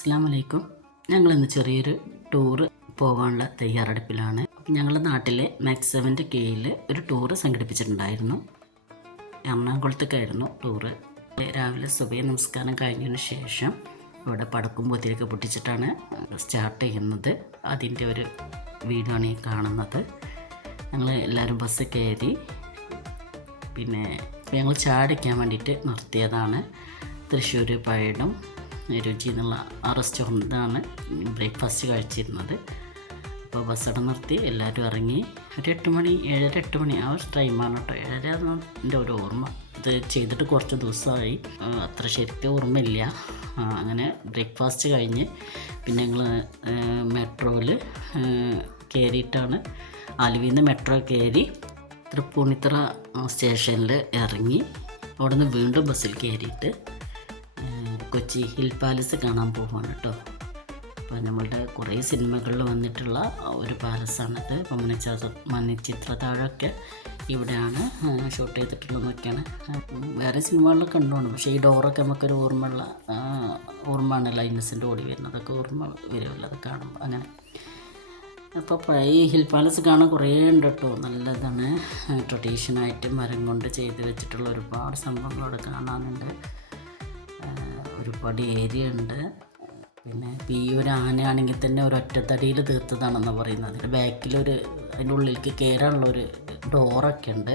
അസ്സലാമു അലൈക്കും. ഞങ്ങളിന്ന് ചെറിയൊരു ടൂറ് പോകാനുള്ള തയ്യാറെടുപ്പിലാണ്. അപ്പം ഞങ്ങളുടെ നാട്ടിലെ മാക്സ് 7ൻ്റെ കീഴിൽ ഒരു ടൂറ് സംഘടിപ്പിച്ചിട്ടുണ്ടായിരുന്നു. എറണാകുളത്തേക്കായിരുന്നു ടൂറ്. രാവിലെ സുബഹി നമസ്കാരം കഴിഞ്ഞതിന് ശേഷം ഇവിടെ പടക്കും പൊത്തിയൊക്കെ പൊട്ടിച്ചിട്ടാണ് സ്റ്റാർട്ട് ചെയ്യുന്നത്. അതിൻ്റെ ഒരു വീഡിയോ ആണ് ഈ കാണുന്നത്. ഞങ്ങൾ എല്ലാവരും ബസ് കയറി. പിന്നെ ഞങ്ങൾ ചാടിക്കാൻ വേണ്ടിയിട്ട് നിർത്തിയതാണ്. തൃശ്ശൂർ പഴയടം രുചി എന്നുള്ള ആ റെസ്റ്റോറൻറ്റാണ് ബ്രേക്ക്ഫാസ്റ്റ് കഴിച്ചിരുന്നത്. അപ്പോൾ ബസ്സവിടെ നിർത്തി എല്ലാവരും ഇറങ്ങി. ഒരു 8 മണി 7:30 മണി ആ ഒരു ടൈമാണ് കേട്ടോ. 7 എൻ്റെ ഒരു ഓർമ്മ. ഇത് ചെയ്തിട്ട് കുറച്ച് ദിവസമായി, അത്ര ശരിക്കും ഓർമ്മയില്ല. അങ്ങനെ ബ്രേക്ക്ഫാസ്റ്റ് കഴിഞ്ഞ് പിന്നെ ഞങ്ങൾ മെട്രോയിൽ കയറിയിട്ടാണ്, ആലുവയിൽ നിന്ന് മെട്രോ കയറി തൃപ്പൂണിത്തുറ സ്റ്റേഷനിൽ ഇറങ്ങി. അവിടെ നിന്ന് വീണ്ടും ബസ്സിൽ കയറിയിട്ട് കൊച്ചി ഹിൽ പാലസ് കാണാൻ പോവാണ് കേട്ടോ. അപ്പോൾ നമ്മളുടെ കുറേ സിനിമകളിൽ വന്നിട്ടുള്ള ഒരു പാലസാണിത്. ഇപ്പോൾ മണിച്ചിത്രത്താഴമൊക്കെ ഇവിടെയാണ് ഷൂട്ട് ചെയ്തിട്ടുള്ളതെന്നൊക്കെയാണ് വേറെ സിനിമകളിലൊക്കെ കണ്ടുകൊണ്ട്. പക്ഷേ ഈ ഡോറൊക്കെ നമുക്കൊരു ഓർമ്മയാണല്ലോ, ഇന്നസെൻ്റ് ഓടി വരുന്നതൊക്കെ ഓർമ്മ വരുമല്ലോ അത് കാണുമ്പോൾ. അങ്ങനെ അപ്പോൾ ഈ ഹിൽ പാലസ് കാണാൻ കുറേ ഉണ്ട് കേട്ടോ. നല്ലതാണ്. ട്രഡീഷനായിട്ട് മരം കൊണ്ട് ചെയ്ത് വെച്ചിട്ടുള്ള ഒരുപാട് സംഭവങ്ങളവിടെ കാണാനുണ്ട്. ഒരുപാട് ഏരിയ ഉണ്ട്. പിന്നെ ഇപ്പോൾ ഈ ഒരു ആനയാണെങ്കിൽ തന്നെ ഒരൊറ്റത്തടിയിൽ തീർത്തതാണെന്ന് പറയുന്നത്. അതിൻ്റെ ബാക്കിലൊരു അതിൻ്റെ ഉള്ളിലേക്ക് കയറാനുള്ളൊരു ഡോറൊക്കെ ഉണ്ട്.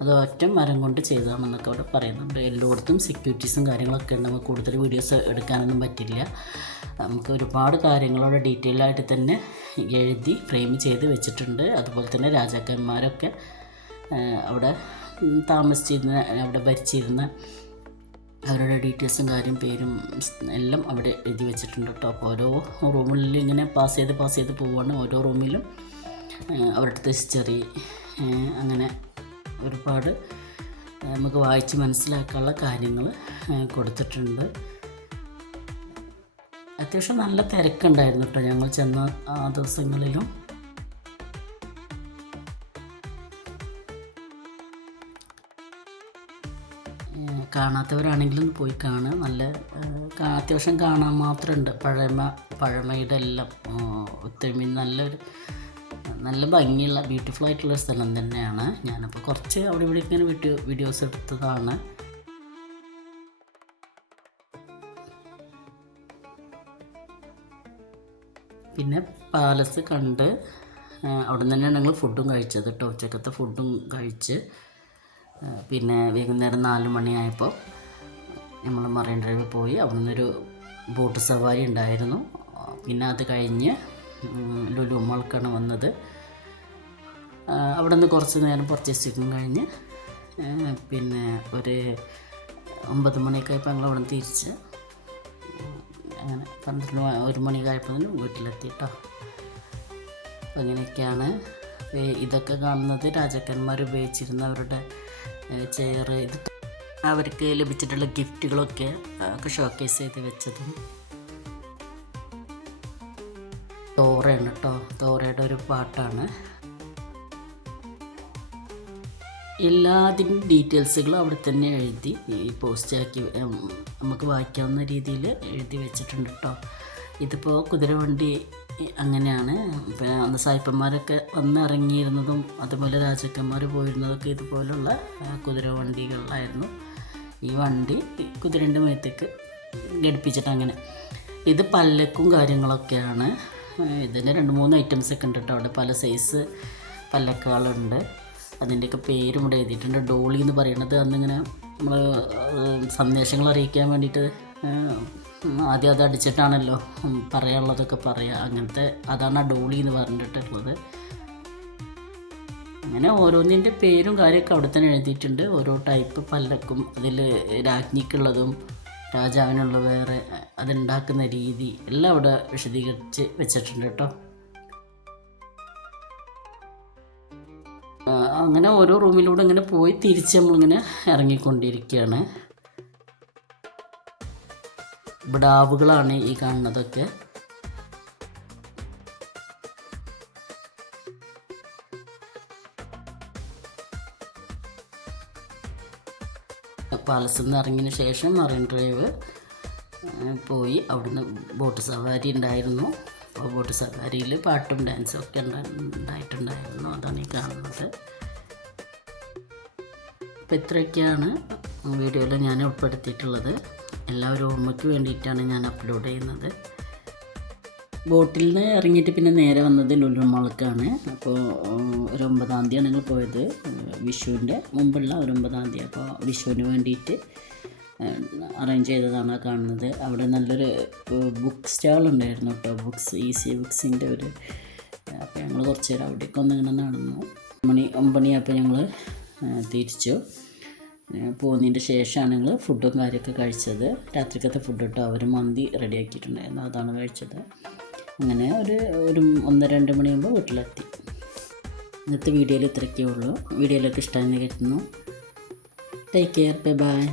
അത് ഒറ്റ മരം കൊണ്ട് ചെയ്തതാണെന്നൊക്കെ അവിടെ പറയുന്നുണ്ട്. എല്ലായിടത്തും സെക്യൂരിറ്റീസും കാര്യങ്ങളൊക്കെ ഉണ്ട്. നമുക്ക് കൂടുതൽ വീഡിയോസ് എടുക്കാനൊന്നും പറ്റില്ല. നമുക്ക് ഒരുപാട് കാര്യങ്ങളവിടെ ഡീറ്റെയിൽ ആയിട്ട് തന്നെ എഴുതി ഫ്രെയിം ചെയ്ത് വെച്ചിട്ടുണ്ട്. അതുപോലെ തന്നെ രാജാക്കന്മാരൊക്കെ അവിടെ താമസിച്ചിരുന്ന, അവിടെ ഭരിച്ചിരുന്ന അവരുടെ ഡീറ്റെയിൽസും പേരും എല്ലാം അവിടെ എഴുതി വെച്ചിട്ടുണ്ട് കേട്ടോ. അപ്പോൾ ഓരോ റൂമിൽ ഇങ്ങനെ പാസ് ചെയ്ത് പോവുകയാണ്. ഓരോ റൂമിലും അവരുടെ ഹിസ്റ്ററി അങ്ങനെ ഒരുപാട് നമുക്ക് വായിച്ച് മനസ്സിലാക്കാനുള്ള കാര്യങ്ങൾ കൊടുത്തിട്ടുണ്ട്. അത്യാവശ്യം നല്ല തിരക്കുണ്ടായിരുന്നു കേട്ടോ ഞങ്ങൾ ചെന്ന ആ ദിവസങ്ങളിലും. കാണാത്തവരാണെങ്കിലും പോയി കാണുക. നല്ല അത്യാവശ്യം കാണാൻ മാത്രമുണ്ട്. പഴമയുടെ എല്ലാം ഒത്തിരി നല്ല ഭംഗിയുള്ള ബ്യൂട്ടിഫുൾ ആയിട്ടുള്ള സ്ഥലം തന്നെയാണ്. ഞാനപ്പോൾ കുറച്ച് അവിടെ ഇവിടെ ഇങ്ങനെ വീഡിയോസ് എടുത്തതാണ്. പിന്നെ പാലസ് കണ്ട് അവിടെ നിന്ന് തന്നെയാണ് ഞങ്ങൾ ഫുഡും കഴിച്ചത് കേട്ടോ. ഉച്ചക്കത്തെ ഫുഡും കഴിച്ച് പിന്നെ വൈകുന്നേരം 4 മണിയായപ്പോൾ നമ്മൾ മറൈൻ ഡ്രൈവിൽ പോയി. അവിടെ നിന്നൊരു ബോട്ട് സവാരി ഉണ്ടായിരുന്നു. പിന്നെ അത് കഴിഞ്ഞ് ലുലു മാൾക്കാണ് വന്നത്. അവിടെ നിന്ന് കുറച്ച് നേരം പർച്ചേസിങ്ങും കഴിഞ്ഞ് പിന്നെ ഒരു 9 മണിയൊക്കെ ആയപ്പോൾ ഞങ്ങൾ അവിടെ നിന്ന് തിരിച്ച് അങ്ങനെ 1 മണിയൊക്കെ ആയപ്പോൾ വീട്ടിലെത്തി കേട്ടോ. അപ്പോൾ അങ്ങനെയൊക്കെയാണ്. ഇതൊക്കെ കാണുന്നത് രാജാക്കന്മാർ ഉപയോഗിച്ചിരുന്ന അവരുടെ ചെയർ, ഇത് അവർക്ക് ലഭിച്ചിട്ടുള്ള ഗിഫ്റ്റുകളൊക്കെ ഷോക്കേസ് ചെയ്ത് വെച്ചതും. തോറയാണ് കേട്ടോ. തോറയുടെ ഒരു പാട്ടാണ്. എല്ലാത്തിനും ഡീറ്റെയിൽസുകളും അവിടെ തന്നെ എഴുതി പോസ്റ്റാക്കി നമുക്ക് വായിക്കാവുന്ന രീതിയിൽ എഴുതി വെച്ചിട്ടുണ്ട് കേട്ടോ. ഇതിപ്പോൾ കുതിരവണ്ടി അങ്ങനെയാണ്. അന്ന് സായിപ്പന്മാരൊക്കെ വന്നിറങ്ങിയിരുന്നതും അതുപോലെ രാജാക്കന്മാർ പോയിരുന്നതൊക്കെ ഇതുപോലുള്ള കുതിരവണ്ടികളിലായിരുന്നു. ഈ വണ്ടി കുതിരൻ്റെ മേത്തേക്ക് ഘടിപ്പിച്ചിട്ട് അങ്ങനെ. ഇത് പല്ലക്കും കാര്യങ്ങളൊക്കെയാണ്. ഇതിൻ്റെ 2-3 ഐറ്റംസൊക്കെ ഉണ്ട് കേട്ടോ. അവിടെ പല സൈസ് പല്ലക്കുകളുണ്ട്. അതിൻ്റെയൊക്കെ പേരും ഇവിടെ എഴുതിയിട്ടുണ്ട്. ഡോളി എന്ന് പറയുന്നത് അന്നിങ്ങനെ നമ്മൾ സന്ദേശങ്ങൾ അറിയിക്കാൻ വേണ്ടിയിട്ട് ആദ്യം അത് അടിച്ചിട്ടാണല്ലോ പറയാനുള്ളതൊക്കെ പറയുക. അങ്ങനത്തെ അതാണ് ആ ഡോളി എന്ന് പറഞ്ഞിട്ടുള്ളത്. അങ്ങനെ ഓരോന്നിൻ്റെ പേരും കാര്യമൊക്കെ അവിടെ തന്നെ എഴുതിയിട്ടുണ്ട്. ഓരോ ടൈപ്പ് പല്ലക്കും അതിൽ രാജ്ഞിക്കുള്ളതും രാജാവിനുള്ള വേറെ, അതുണ്ടാക്കുന്ന രീതി എല്ലാം അവിടെ വിശദീകരിച്ച് വെച്ചിട്ടുണ്ട് കേട്ടോ. അങ്ങനെ ഓരോ റൂമിലൂടെ ഇങ്ങനെ പോയി തിരിച്ച് നമ്മളിങ്ങനെ ഇറങ്ങിക്കൊണ്ടിരിക്കുകയാണ്. ബിടാവുകളാണ് ഈ കാണുന്നതൊക്കെ. പാലസിൽ നിന്ന് ഇറങ്ങിയതിന് ശേഷം മറൈൻ ഡ്രൈവ് പോയി. അവിടുന്ന് ബോട്ട് സവാരി ഉണ്ടായിരുന്നു. അപ്പോൾ ബോട്ട് സവാരിയിൽ പാട്ടും ഡാൻസും ഒക്കെ ഉണ്ടായിട്ടുണ്ടായിരുന്നു. അതാണ് ഈ കാണുന്നത്. അപ്പോൾ ഇത്രയൊക്കെയാണ് വീഡിയോയിൽ ഞാൻ ഉൾപ്പെടുത്തിയിട്ടുള്ളത്. എല്ലാവരും ഓർമ്മയ്ക്ക് വേണ്ടിയിട്ടാണ് ഞാൻ അപ്ലോഡ് ചെയ്യുന്നത്. ബോട്ടിൽ നിന്ന് ഇറങ്ങിയിട്ട് പിന്നെ നേരെ വന്നത് ലുലു മാളിലേക്കാണ്. അപ്പോൾ ഒരു 9-ാം തീയതിയാണ് ഞങ്ങൾ പോയത്, വിഷുവിൻ്റെ മുമ്പുള്ള ഒരു 9-ാം തീയതി. അപ്പോൾ വിഷുവിന് വേണ്ടിയിട്ട് അറേഞ്ച് ചെയ്തതാണ് കാണുന്നത്. അവിടെ നല്ലൊരു ബുക്ക് സ്റ്റാൾ ഉണ്ടായിരുന്നു കേട്ടോ, ഈസി ബുക്സിൻ്റെ ഒരു. അപ്പോൾ ഞങ്ങൾ കുറച്ച് നേരം അവിടേക്ക് ഇങ്ങനെ നടന്നു. 9 മണിയായപ്പോൾ ഞങ്ങൾ തിരിച്ചു. പോകുന്നതിൻ്റെ ശേഷമാണ് ഞങ്ങൾ ഫുഡും കാര്യമൊക്കെ കഴിച്ചത്. രാത്രിക്കത്തെ ഫുഡ് കേട്ടോ, അവർ മന്തി റെഡിയാക്കിയിട്ടുണ്ടായിരുന്നു, അതാണ് കഴിച്ചത്. അങ്ങനെ ഒരു 1-2 മണിയാകുമ്പോൾ വീട്ടിലെത്തി. ഇന്നത്തെ വീഡിയോയിൽ ഇത്രയൊക്കെ ഉള്ളൂ. വീഡിയോയിലൊക്കെ ഇഷ്ടമായെന്ന് കരുതുന്നു. Take care, bye bye.